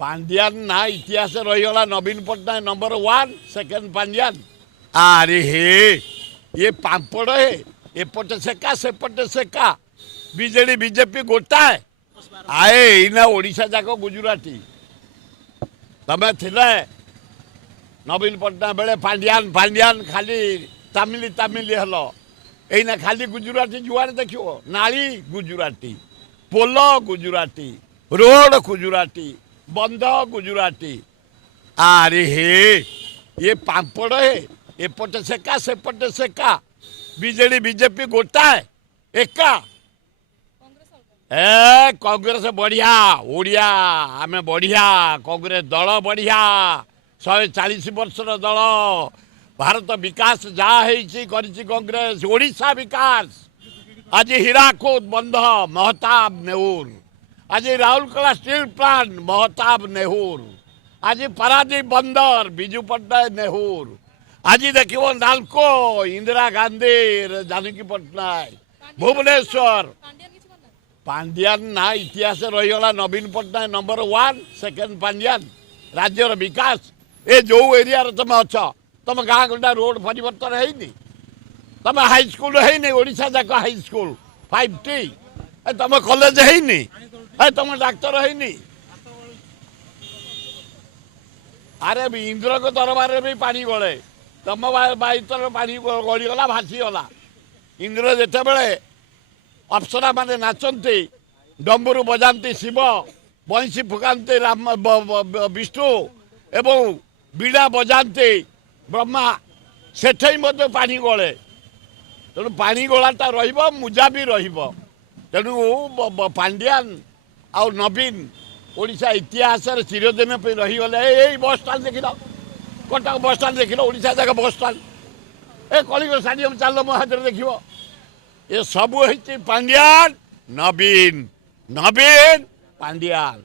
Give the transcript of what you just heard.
पांड्यान ना इतिहास रहीगला नवीन Patnaik number 1 second Pandian अरे हे ये पांपड़ है एपटे सेका सेपटे सेका बीजेडी बीजेपी गोटाए आए इना ओडिशा जाक गुजराती तमें थिले नवीन पट्टनायक बेले पांड्यान पांड्यान खाली तामिली तामिली हलो एना खाली गुजराती जुआर देखियो नाली गुजराती पोल गुजराती रोड गुजराती बंद गुजराती अरे हे ये पांपड़ है एपटे सेका सेपटे सेका बीजेडी बीजेपी गोटाए एका ए कांग्रेस बढ़िया ओडिया आमे बढ़िया कांग्रेस दल बढ़िया 140 वर्षर दल भारत विकास जहाँ कांग्रेस ओडिशा विकास आज हीराकुद बंध महताब नेहुर आज राउरकेला स्टील प्लांट महताब नेहुर आज पारादीप बंदर विजु पट्टनायक नेहुर आज देखो नालको इंदिरा गांधी जानकी पट्टनायक भुवनेश्वर पांड्यान ना इतिहास रहीगला नवीन पट्टनायक नंबर 1 सेकेंड पांड्यान राज्यर विकास ए जो एरिया तुम अच्छ तुम गाँ गंडा रोड परिवर्तन है तुम हाईस्कल है ओडिशा जाक हाईस्कल 5T तुम कॉलेज है तुम डाक्तर है अरे इंद्र को दरबार भी पानी गले तुम बाईतर पानी गलीगला भासीगला इंद्र जिते बड़े अप्सरा माने नाचती डम्बुरु बजाती शिव बंशी फुकाते राम विष्णु एवं बीड़ा बजाते ब्रह्मा सेठे पानी गले तेणु पानी गलाटा मुजा भी तेणु पांड्यान आउ नवीन ओडिशा इतिहास चिरदिन रहीगले यही बस स्टाण्ड देख कटक बस स्टाण्ड देख ओडिशा जाक बस स्टाण्ड ए कलिंग स्टाडियम चल मो हाथ देख ये सब है पांड्यान नवीन नवीन पांड्यान।